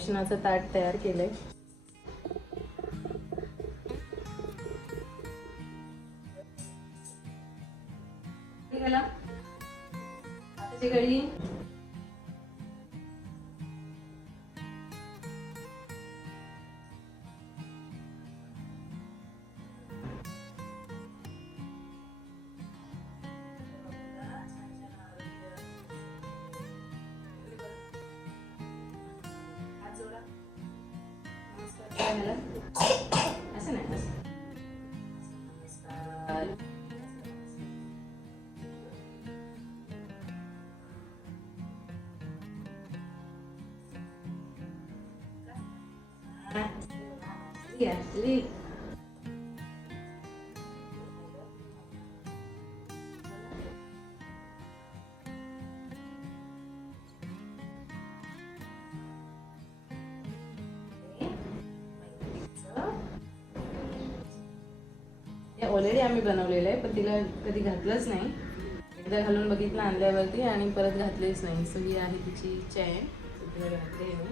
औक्षणाचं ताट तयार केलंय. आताची घडी असं नाही असं. ऑलरेडी आम्ही बनवलेलं आहे, पण तिला कधी घातलंच नाही. एकदा घालून बघितलं आणल्यावरती आणि परत घातलेच नाही. सो ही आहे तिची इच्छा आहे, तिला घातली आहे मी.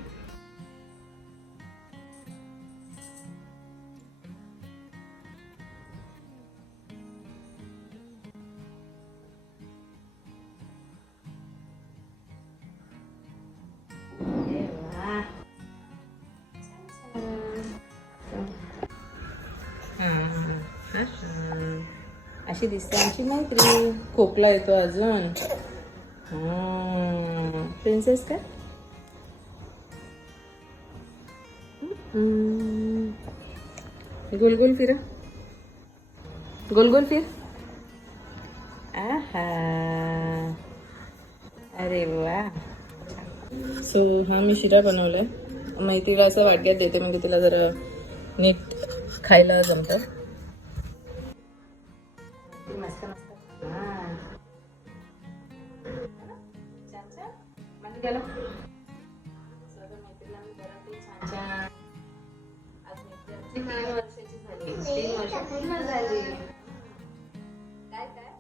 अशी दिसते आमची मैत्री. खोकला येतो अजून. प्रिन्सेस का? गोल गोल फिरा, गोल गोल फिर. आहा, अरे वा. सो हा मी शिरा बनवलाय. मैत्रीला असं वाटग्यात देते, म्हणजे तिला जरा नीट खायला जमतं. मस्त मस्त. छान छान म्हणजे त्याला मैत्रीला मी बनवते छान छान. आज मैत्री 3 वर्षाची झाली. 3 वर्ष पूर्ण झाली. काय काय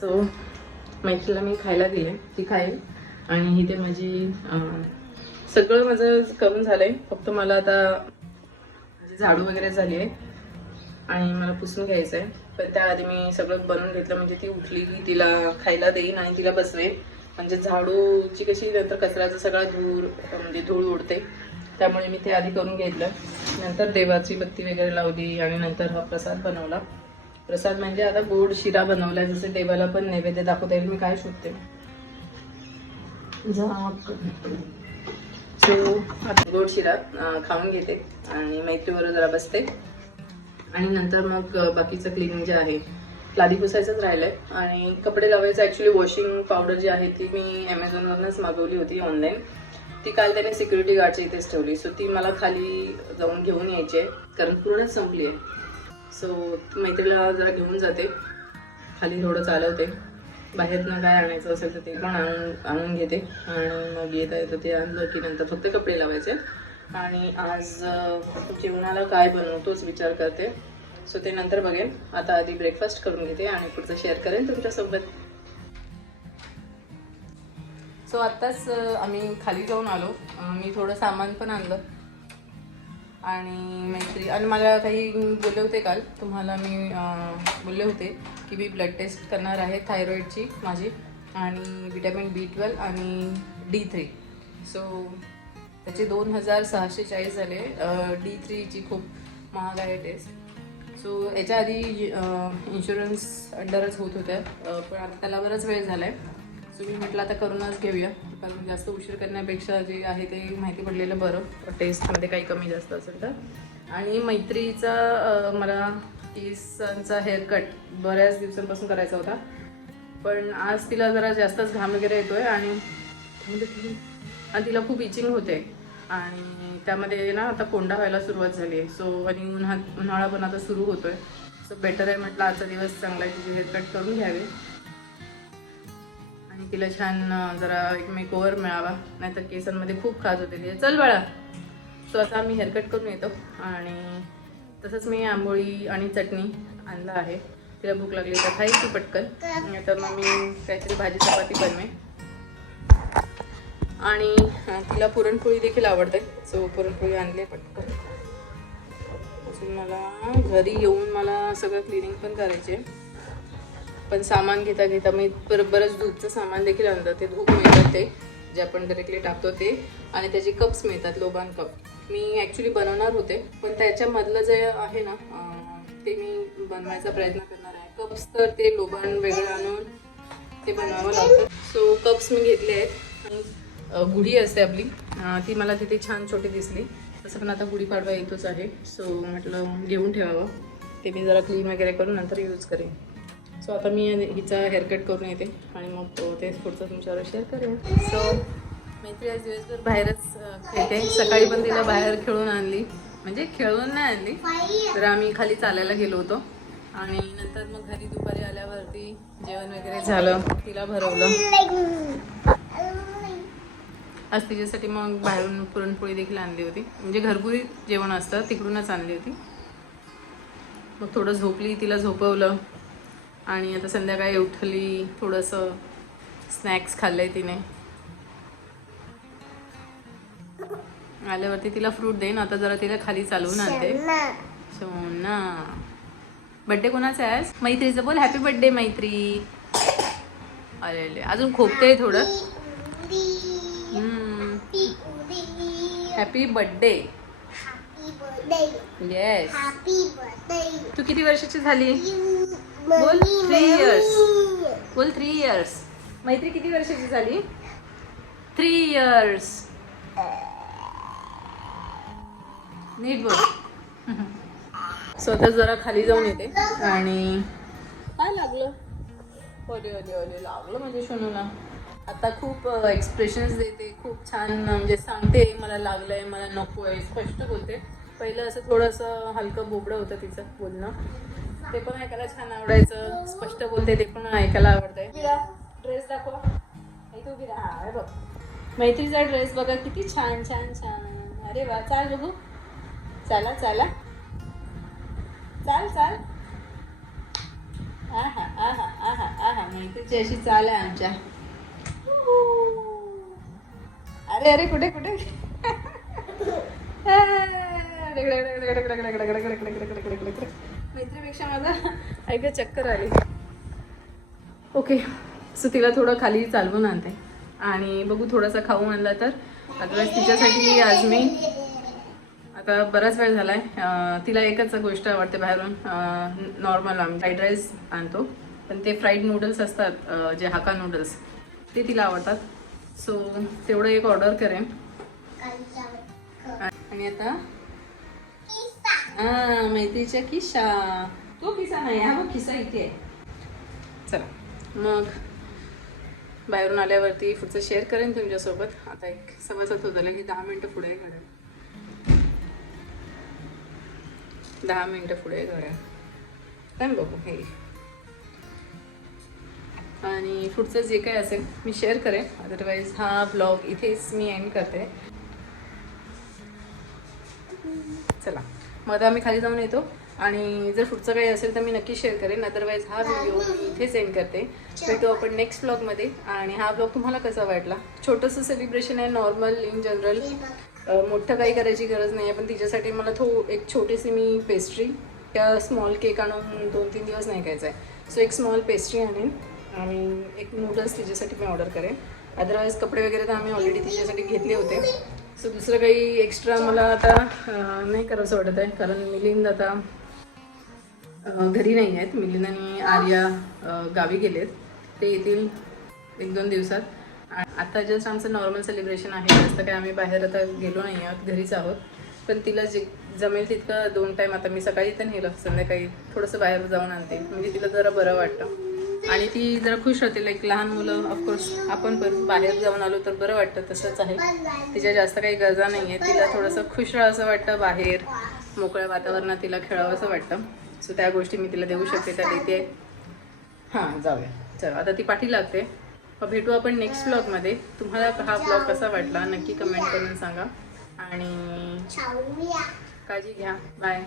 सो मैत्रीला मी खायला दिले, ती खाईल. आणि इथे माझी सगळं माझं करून झालंय. फक्त मला आता झाडू वगैरे झाली आहे आणि मला पुसून घ्यायचं आहे. पण त्याआधी मी सगळं बनवून घेतलं, म्हणजे ती उठली की तिला खायला देईन आणि तिला बसवेन. म्हणजे झाडूची कशी नंतर कचऱ्याचा सगळा म्हणजे धूळ उडते, त्यामुळे मी ते आधी करून घेतलं. नंतर देवाची बत्ती वगैरे लावली आणि नंतर हा प्रसाद बनवला. प्रसाद म्हणजे आता गोड शिरा बनवला, जसं देवाला पण नैवेद्य दाखवता येईल. मी काय शोधते सो आता गोड शिरा खाऊन घेते आणि मैत्रीबरोबर जरा बसते. आणि नंतर मग बाकीचं क्लिनिंग जे आहे, लादी पुसायचंच राहिलंय. आणि कपडे लावायचं ॲक्च्युली वॉशिंग पावडर जी आहे ती मी ॲमेझॉनवरूनच मागवली होती ऑनलाईन. ती काल त्याने सिक्युरिटी गार्डच्या इथेच ठेवली. सो ती मला खाली जाऊन घेऊन यायची आहे, कारण पूर्णच संपली आहे. सो मैत्रीला जरा घेऊन जाते, खाली थोडं चालवते. बाहेरनं काय आणायचं असेल तर ते पण आणून घेते. आणि मग येता येतं ते आणलं की नंतर फक्त कपडे लावायचे. आणि आज जेवणाला काय बनवतोच विचार करते. सो ते नंतर बघेन. आता आधी ब्रेकफास्ट करून घेते आणि पुढचं शेअर करेन तुमच्यासोबत. सो आत्ताच आम्ही खाली जाऊन आलो. मी थोडं सामान पण आणलं. आणि मैत्री आणि मला काही बोलले होते काल तुम्हाला, मी बोलले होते की मी ब्लड टेस्ट करणार आहे थायरॉईडची माझी, आणि विटॅमिन B12 आणि D3. सो त्याचे 2640 झाले. D3ची खूप महाग आहे टेस्ट. सो याच्या आधी इन्शुरन्स अंडरच होत होत्या, पण आता त्याला बराच वेळ झाला आहे. सो मी म्हटलं आता करूनच घेऊया, कारण जास्त उशीर करण्यापेक्षा जे आहे ते माहिती पडलेलं बरं, टेस्टमध्ये काही कमी जास्त असेल तर. आणि मैत्रीचा मला केसांचा हेअरकट बऱ्याच दिवसांपासून करायचा होता, पण आज तिला जरा जास्तच घाम वगैरे येतो आहे आणि तिला खूप इचिंग होते. आणि त्यामध्ये ना आता कोंडा व्हायला सुरुवात झाली आहे. सो आणि उन्हाळा पण आता सुरू होतो आहे. सो बेटर आहे म्हटलं आजचा दिवस चांगला आहे, तिचे हेअरकट करून घ्यावे आणि तिला छान जरा एक मेकओव्हर मिळावा, नाहीतर केसांमध्ये खूप खाज होते. चल बाळा, सो आता आम्ही हेअरकट करून येतो आणि तसंच मी आंबोळी आणि चटणी आणलं आहे. तिला भूक लागली तर खायची पटकन, तर मग मी काहीतरी भाजी चपाती बनवे. आणि तिला पुरणपोळी देखील आवडते, सो पुरणपोळी आणली पटकन. अजून मला घरी येऊन मला सगळं क्लिनिंग पण करायचे, पण सामान घेता घेता मी बरंच धूपचं सामान देखील आणलं. ते धूप मिळतात ते जे आपण डायरेक्टली टाकतो ते, आणि त्याचे कप्स मिळतात, लोबान कप. मी ॲक्च्युली बनवणार होते, पण त्याच्यामधलं जे आहे ना ते मी बनवायचा प्रयत्न करणार आहे. कप्स तर ते लोबान वेगळं आणून ते बनवावं लागतं. सो कप्स मी घेतले आहेत. आणि गुढी असते आपली, ती मला तिथे छान छोटी दिसली. तसं पण आता गुढीपाडवा येतोच आहे, सो म्हटलं घेऊन ठेवावं. ते मी जरा क्लीन वगैरे करून नंतर यूज करेन. सो आता मी हिचा हेअरकट करून येते आणि मग ते पुढचं तुमच्यावर शेअर करेन. सो मैत्री आज दिवसभर बाहेरच खेळते. सकाळी पण तिला बाहेर खेळून आणली, म्हणजे खेळून नाही आणली, तर आम्ही खाली चालायला गेलो होतो. आणि नंतर मग घरी दुपारी आल्यावरती जेवण वगैरे झालं, तिला भरवलं. आज तिच्यासाठी मग बाहेरून पुरणपोळी देखील आणली होती, म्हणजे घरगुती जेवण असतं तिकडूनच आणली होती. मग थोडं झोपली, तिला झोपवलं आणि आता संध्याकाळी उठली, थोडंसं स्नॅक्स खाल्लंय तिने. आल्यावरती तिला फ्रूट देईन. आता जरा तिला खाली चालवून आणते. सोना बड्डे कोणाचा आहे आज? मैत्रीचं बोल हॅपी बड्डे मैत्री. अरे अजून खोकते थोडं. Happy birthday. येस. तू किती वर्षाची झाली? बोल 3 इयर्स. बोल 3 इयर्स. मैत्री किती वर्षाची झाली? 3 इयर्स. नीट बोल. स्वतः जरा खाली जाऊन येते. आणि काय लागलं? ओले ओले ओले लागलं म्हणजे शोनूला. आता खूप एक्सप्रेशन्स देते, खूप छान म्हणजे सांगते मला लागलंय, मला नको आहे, स्पष्ट बोलते. पहिलं असं थोडंसं हलकं बोबडं होतं तिचं बोलणं, ते पण ऐकायला छान आवडायचं. स्पष्ट बोलते ते पण ऐकायला आवडतंय. ड्रेस दाखव. तू उभी राहा. हा बघ मैत्रीचा ड्रेस बघा किती छान छान छान. अरे वा, चाल बघू. चला चला चाल चाल. आहा आहा आहा आहा मैत्रीची अशी चाल आहे आमच्या. अरे अरे कुठे कुठे. मैत्रीपेक्षा माझा ऐका चक्कर आली. ओके, सो तिला थोडं खाली चालवून आणते आणि बघू थोडासा खाऊ आणला तर. अदरवाईज तिच्यासाठी आज मी आता बराच वेळ झाला आहे. तिला एकच गोष्ट आवडते बाहेरून. नॉर्मल आम्ही फ्राईड राईस आणतो, पण ते फ्राईड नूडल्स असतात जे हाका नूडल्स, ते तिला आवडतात. सो तेवढं एक ऑर्डर करेन. आणि आता मैत्रीच्या खिसा. तो खिसा नाही, हा बघ खिसा इथे आहे. चला मग बाहेरून आल्यावरती पुढचं शेअर करेन तुमच्यासोबत. आता एक 7:15 होत झालं की 10 मिनटं पुढे घडेल. 10 मिनटं पुढे घडेल काय बघू हे. आणि पुढचं जे काय असेल मी शेअर करेन. अदरवाईज हा ब्लॉग इथेच मी एंड करते. चला मग आता आम्ही खाली जाऊन येतो आणि जर पुढचं काही असेल तर मी नक्की शेअर करेन. अदरवाईज हा व्हिडिओ मी इथेच एंड करते. भेटू आपण नेक्स्ट ब्लॉगमध्ये. आणि हा ब्लॉग तुम्हाला कसा वाटला? छोटंसं सेलिब्रेशन आहे, नॉर्मल इन जनरल. मोठं काही करायची गरज नाही आहे, पण तिच्यासाठी मला एक छोटीशी मी पेस्ट्री त्या स्मॉल केक आणून 2-3 दिवस नाही खायचं आहे. सो एक स्मॉल पेस्ट्री आणेन आणि एक नूडल्स तिच्यासाठी मी ऑर्डर करेन. अदरवाईज कपडे वगैरे तर आम्ही ऑलरेडी तिच्यासाठी घेतले होते. सो दुसरं काही एक्स्ट्रा मला आता नाही करावंसं वाटत आहे, कारण मिलिंद आता घरी नाही आहेत. मिलिंद आणि आर्या गावी गेलेत, ते येतील 1-2 दिवसात. आता जस्ट आमचं नॉर्मल सेलिब्रेशन आहे. जास्त काय आम्ही बाहेर आता गेलो नाही आहोत, घरीच आहोत. पण तिला जे जमेल तितकं 2 टाईम, आता मी सकाळी तर नेलं, संध्याकाळी थोडंसं बाहेर जाऊन आणते, म्हणजे तिला जरा बरं वाटतं आणि ती जरा खुश राहते. लाईक लहान मुलं ऑफकोर्स आपण पण बाहेर जाऊन आलो तर बरं वाटतं, तसंच आहे. तिच्या जास्त काही गरजा नाही आहे, तिला थोडंसं खुश राहावंसं वाटतं, बाहेर मोकळ्या वातावरणात तिला खेळावंसं वाटतं. सो त्या गोष्टी मी तिला देऊ शकते, त्या देते. हां जाऊया, चला आता ती पाठी लागते. मग भेटू आपण नेक्स्ट ब्लॉगमध्ये. तुम्हाला हा ब्लॉग कसा वाटला नक्की कमेंट करून सांगा. आणि चावूया. काळजी घ्या. बाय.